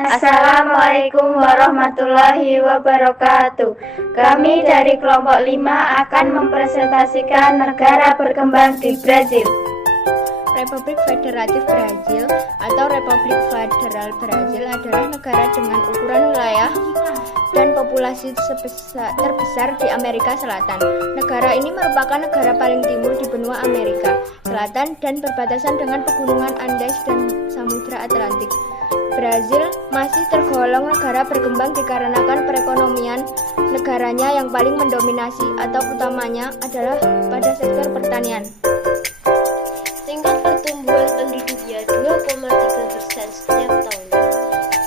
Assalamualaikum warahmatullahi wabarakatuh. Kami dari kelompok 5 akan mempresentasikan negara berkembang di Brazil. Republik Federatif Brazil atau Republik Federal Brazil adalah negara dengan ukuran wilayah dan populasi terbesar di Amerika Selatan. Negara ini merupakan negara paling timur di benua Amerika Selatan dan berbatasan dengan pegunungan Andes dan Samudra Atlantik. Brazil masih tergolong negara berkembang dikarenakan perekonomian negaranya yang paling mendominasi atau utamanya adalah pada sektor pertanian. Tingkat pertumbuhan penduduknya 2,3% setiap tahunnya,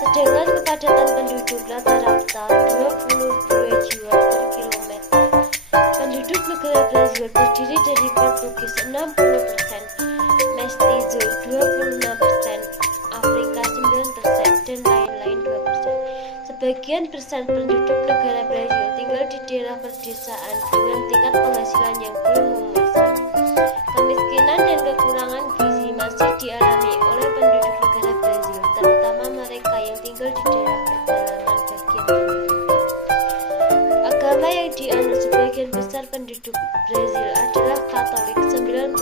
sedangkan kepadatan penduduk rata-rata 22 jiwa per kilometer. Penduduk negara Brazil terdiri dari Portugis 60%, Mestizo 26%, Afrika 9%, dan lain-lain 2%. Sebagian besar penduduk negara Brazil tinggal di daerah pedesaan dengan tingkat penghasilan yang belum memuaskan. Kemiskinan dan kekurangan gizi masih dialami oleh penduduk negara Brazil, terutama mereka yang tinggal di daerah pedalaman bagian timur. Agama yang dianut sebagian besar penduduk Brazil adalah Katolik 90%,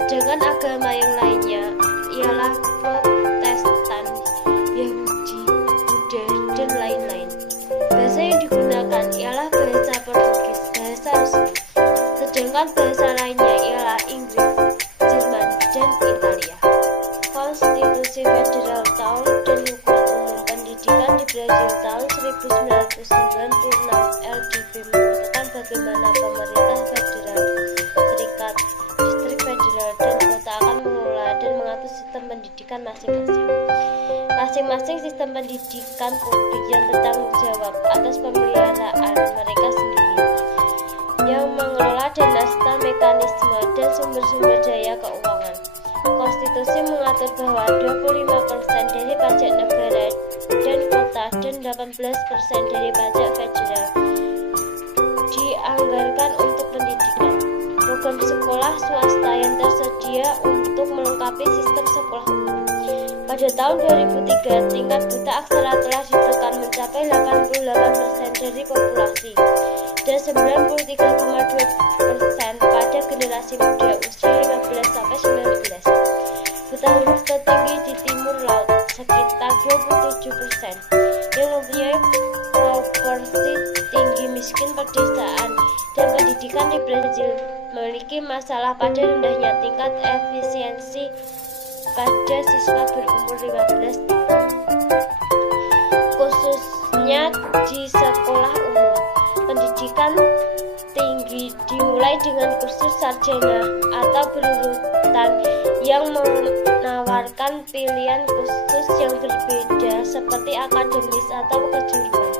sedangkan agama yang lainnya ialah Protestan, Yahudi, Buddha, dan lain-lain. Bahasa yang digunakan ialah bahasa Portugis, bahasa resmi, sedangkan bahasa lainnya ialah Inggris, Jerman, dan Italia. Konstitusi Federal tahun dan Hukum Umum Pendidikan di Brazil tahun 1996 LDB mengatakan bagaimana pemerintah federal, serikat, distrik federal, dan kota akan mengelola dan mengatur sistem pendidikan masing-masing. Masing-masing sistem pendidikan publik yang bertanggung jawab atas pemeliharaan mereka sendiri, yang mengelola dan serta mekanisme dan sumber-sumber daya keuangan. Konstitusi mengatur bahwa 25% dari pajak negara dan kota dan 18% dari pajak federal dianggarkan untuk pendidikan. Program sekolah swasta yang tersedia untuk melengkapi sistem sekolah umum. Pada tahun 2003, tingkat buta aksara telah ditekan mencapai 88% dari populasi dan 93,2% pada generasi muda usia 15-19. Buta huruf tertinggi di timur laut, sekitar 27%, yang mempunyai proporsi tinggi miskin pedesaan dan pendidikan di Brazil memiliki masalah pada rendahnya tingkat efisiensi pada siswa berumur 15 tahun, khususnya di sekolah umum. Pendidikan tinggi dimulai dengan kursus sarjana atau berurutan yang menawarkan pilihan khusus yang berbeda seperti akademis atau kejuruan.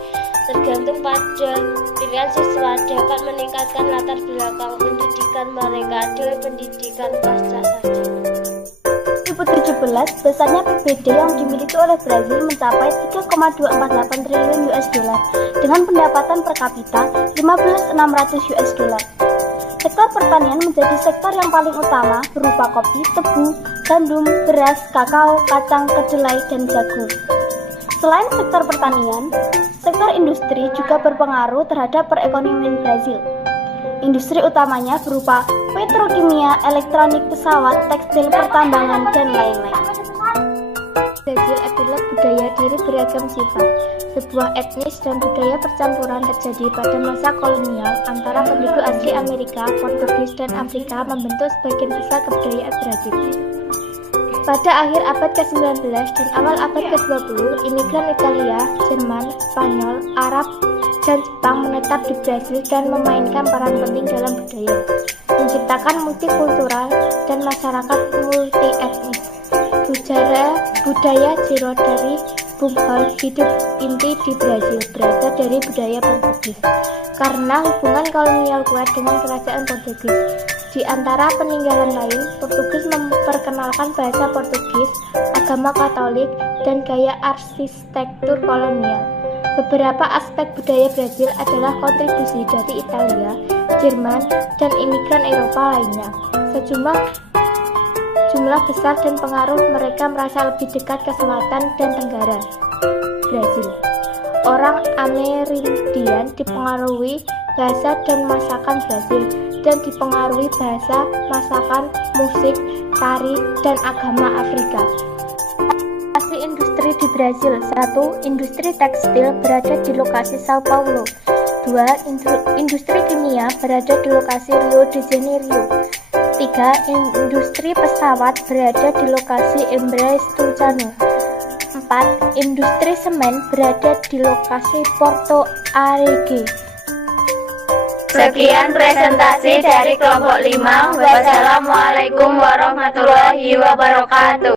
Tergantung pada pilihan siswa dapat meningkatkan latar belakang pendidikan mereka dari pendidikan pasca sarjana. 2017, besarnya PBB yang dimiliki oleh Brazil mencapai 3,248 triliun US dollar dengan pendapatan per kapita 15.600 US dollar. Sektor pertanian menjadi sektor yang paling utama berupa kopi, tebu, gandum, beras, kakao, kacang, kedelai, dan jagung. Selain sektor pertanian, sektor industri juga berpengaruh terhadap perekonomian Brazil. Industri utamanya berupa petrokimia, elektronik, pesawat, tekstil, pertambangan, dan lain-lain. Brazil adalah budaya dari beragam sifat. Sebuah etnis dan budaya percampuran terjadi pada masa kolonial antara penduduk asli Amerika, Portugis, dan Afrika membentuk sebagian besar kebudayaan Brazil. Pada akhir abad ke-19 dan awal abad ke-20, imigran Italia, Jerman, Spanyol, Arab, dan Jepang menetap di Brazil dan memainkan peran penting dalam budaya, menciptakan multikultural dan masyarakat multi-etnis. Budaya Jero dari Bumbol hidup inti di Brazil berasal dari budaya Portugis karena hubungan kolonial kuat dengan kerajaan Portugis. Di antara peninggalan lain, Portugis memperkenalkan bahasa Portugis, agama Katolik, dan gaya arsitektur kolonial. Beberapa aspek budaya Brazil adalah kontribusi dari Italia, Jerman, dan imigran Eropa lainnya. Sejumlah jumlah besar dan pengaruh mereka merasa lebih dekat ke selatan dan tenggara. Brasil. Orang Amerindian dipengaruhi bahasa dan masakan Brasil dan dipengaruhi bahasa, masakan, musik, tari, dan agama Afrika. Lokasi industri di Brasil. 1. Industri tekstil berada di lokasi Sao Paulo. 2. Industri kimia berada di lokasi Rio de Janeiro. 3. Industri pesawat berada di lokasi Embraer Tucano. 4. Industri semen berada di lokasi Porto Alegre. Sekian presentasi dari kelompok 5. Wassalamualaikum warahmatullahi wabarakatuh.